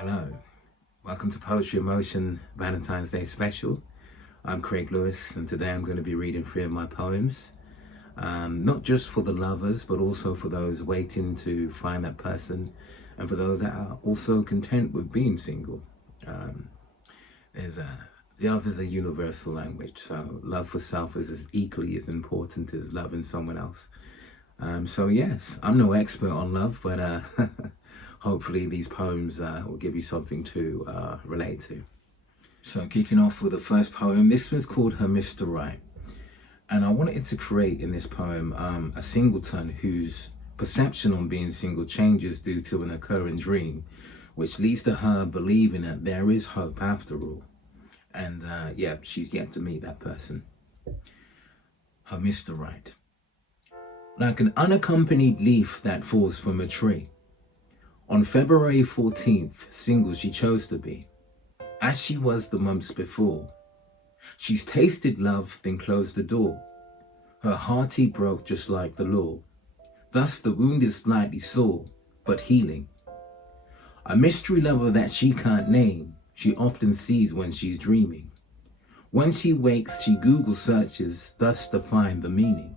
Hello, welcome to Poetry Emotion Valentine's Day Special. I'm Craig Lewis, and today I'm going to be reading 3 of my poems. Not just for the lovers, but also for those waiting to find that person, and for those that are also content with being single. Um, Love is a universal language, so love for self is as equally as important as loving someone else. So yes, I'm no expert on love, but hopefully these poems will give you something to relate to. So kicking off with the first poem, this one's called Her Mr. Right. And I wanted to create in this poem a singleton whose perception on being single changes due to an occurring dream, which leads to her believing that there is hope after all. And yeah, she's yet to meet that person. Her Mr. Right. Like an unaccompanied leaf that falls from a tree. On February 14th, single she chose to be, as she was the months before. She's tasted love, then closed the door. Her heart he broke just like the law. Thus the wound is slightly sore, but healing. A mystery lover that she can't name, she often sees when she's dreaming. When she wakes, she Google searches, thus to find the meaning.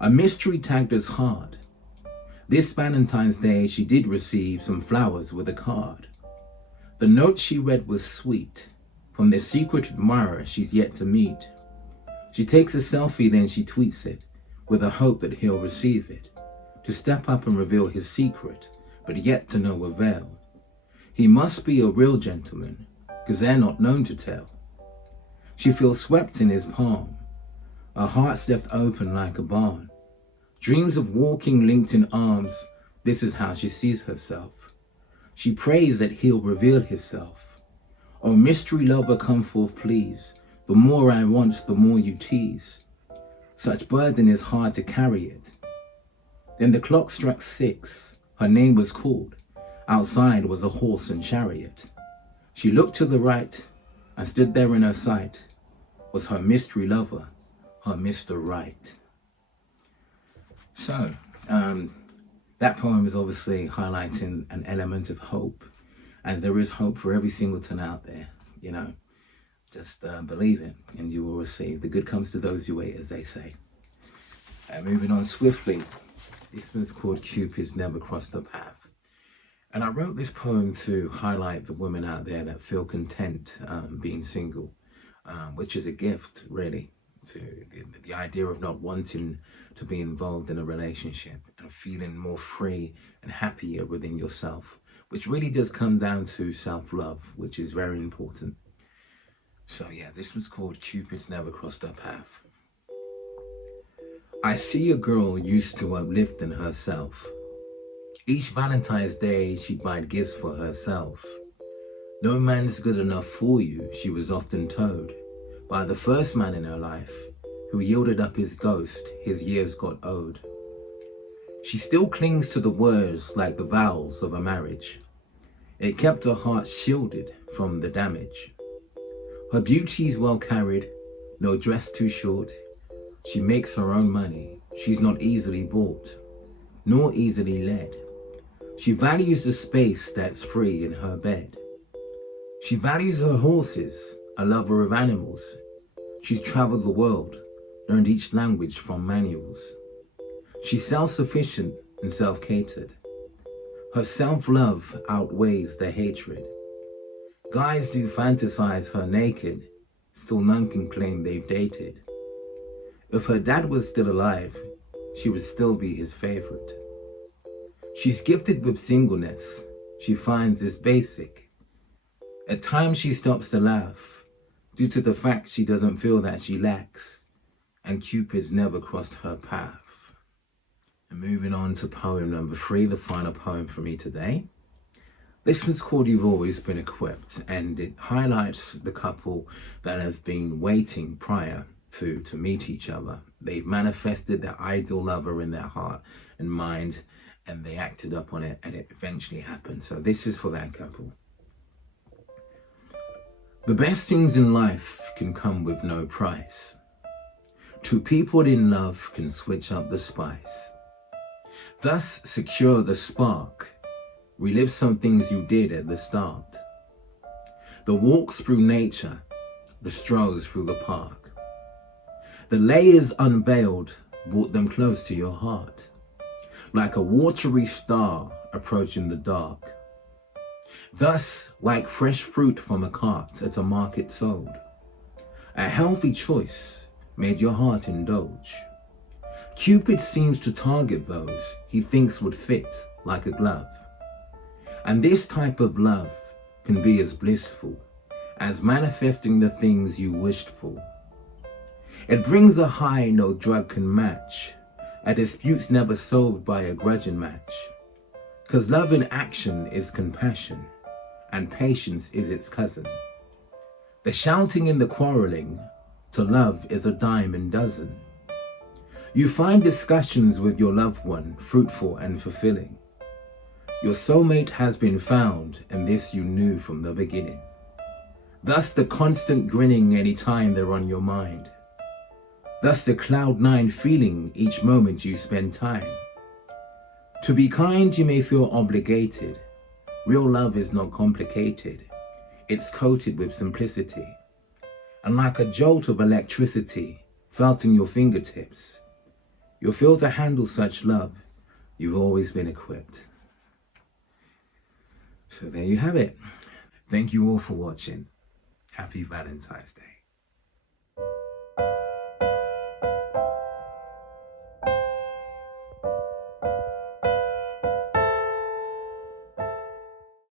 A mystery tagged as hard. This Valentine's Day she did receive some flowers with a card. The note she read was sweet, from the secret admirer she's yet to meet. She takes a selfie, then she tweets it, with a hope that he'll receive it, to step up and reveal his secret, but yet to no avail. He must be a real gentleman, 'cause they're not known to tell. She feels swept in his palm, her heart's left open like a barn. Dreams of walking linked in arms, this is how she sees herself. She prays that he'll reveal himself. Oh, mystery lover, come forth, please. The more I want, the more you tease. Such burden is hard to carry it. Then the clock struck 6. Her name was called. Outside was a horse and chariot. She looked to the right, and stood there in her sight was her mystery lover, her Mr. Right. So, that poem is obviously highlighting an element of hope, and there is hope for every singleton out there, you know. Just believe it, and you will receive. The good comes to those who wait, as they say. Moving on swiftly, this one's called Cupid's Never Crossed Her Path. And I wrote this poem to highlight the women out there that feel content being single, which is a gift, really, to the idea of not wanting to be involved in a relationship and feeling more free and happier within yourself, which really does come down to self-love, which is very important. So yeah, this was called Cupid's Never Crossed Her Path. I see a girl used to uplifting herself. Each Valentine's Day she'd buy gifts for herself. No man's good enough for you, she was often told by the first man in her life, who yielded up his ghost, his years got owed. She still clings to the words like the vows of a marriage. It kept her heart shielded from the damage. Her beauty's well carried, no dress too short. She makes her own money, she's not easily bought, nor easily led. She values the space that's free in her bed. She values her horses, a lover of animals. She's traveled the world, learned each language from manuals. She's self-sufficient and self-catered. Her self-love outweighs the hatred. Guys do fantasize her naked, still none can claim they've dated. If her dad was still alive, she would still be his favorite. She's gifted with singleness, she finds this basic. At times she stops to laugh, due to the fact she doesn't feel that she lacks, and Cupid's never crossed her path. And moving on to poem number 3, the final poem for me today. This one's called You've Always Been Equipped, and it highlights the couple that have been waiting prior to meet each other. They've manifested their ideal lover in their heart and mind, and they acted up on it, and it eventually happened. So this is for that couple. The best things in life can come with no price. Two people in love can switch up the spice. Thus secure the spark Relive some things you did at the start. The walks through nature, the strolls through the park. The layers unveiled brought them close to your heart, like a watery star approaching the dark. Thus, like fresh fruit from a cart at a market sold, a healthy choice made your heart indulge. Cupid seems to target those he thinks would fit like a glove. And this type of love can be as blissful as manifesting the things you wished for. It brings a high no drug can match, a dispute's never solved by a grudging match. 'Cause love in action is compassion, and patience is its cousin. The shouting and the quarreling, to love is a dime a dozen. You find discussions with your loved one fruitful and fulfilling. Your soulmate has been found, and this you knew from the beginning. Thus the constant grinning anytime they're on your mind. Thus the cloud9 feeling each moment you spend time. To be kind you may feel obligated. Real love is not complicated. It's coated with simplicity. And like a jolt of electricity felt in your fingertips, you'll feel to handle such love you've always been equipped. So there you have it. Thank you all for watching. Happy Valentine's Day.